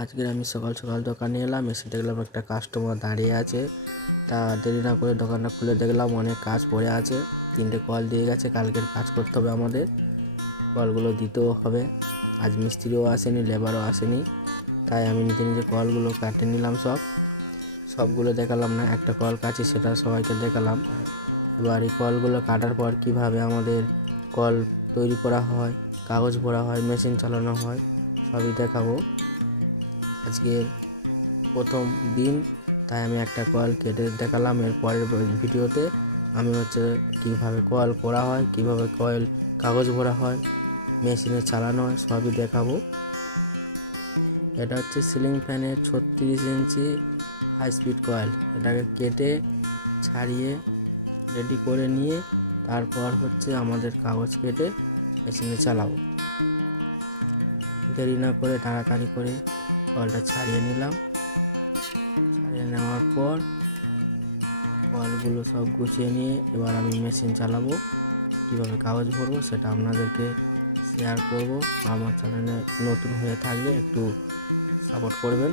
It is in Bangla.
আজকে আমি সকাল সকাল দোকানে এলাম, এসে দেখলাম একটা কাস্টমার দাঁড়িয়ে আছে। তা দেরি না করে দোকানটা খুলে দেখলাম অনেক কাজ পড়ে আছে। 3টে কল দিয়ে গেছে, কালকের কাজ করতে হবে আমাদের, কলগুলো দিতেও হবে। আজ মিস্ত্রিও আসেনি, লেবারও আসেনি, তাই আমি নিজে নিজে কলগুলো কাটে নিলাম। সবগুলো দেখালাম না, একটা কল কাটি সেটা সবাইকে দেখালাম। এবার এই কলগুলো কাটার পর কিভাবে আমাদের কল তৈরি করা হয়, কাগজ ভরা হয়, মেশিন চালানো হয়, সবই দেখাবো। আজকের প্রথম দিন, তাই আমি একটা কল কেটে দেখালাম। এর পরের ভিডিওতে আমি কীভাবে কল করা হয়, কীভাবে কয়েল কাগজ ভরা হয়, মেশিনে চালানো হয়, সবই দেখাবো। এটা হচ্ছে সিলিং ফ্যানের 36 ইঞ্চি হাই স্পিড কয়েল। এটাকে কেটে ছাড়িয়ে রেডি করে নিয়ে তারপর আমাদের কাগজ কেটে মেশিনে চালাবো। দেরি না করে তাড়াতাড়ি করে কলটা ছাড়িয়ে নিলাম। ছাড়িয়ে নেওয়ার পর কলগুলো সব গুছিয়ে নিয়ে এবার আমি মেশিন চালাবো। কীভাবে কাগজ ভরবো সেটা আপনাদেরকে শেয়ার করব। আমার চ্যানেলে নতুন হয়ে থাকলে একটু সাপোর্ট করবেন।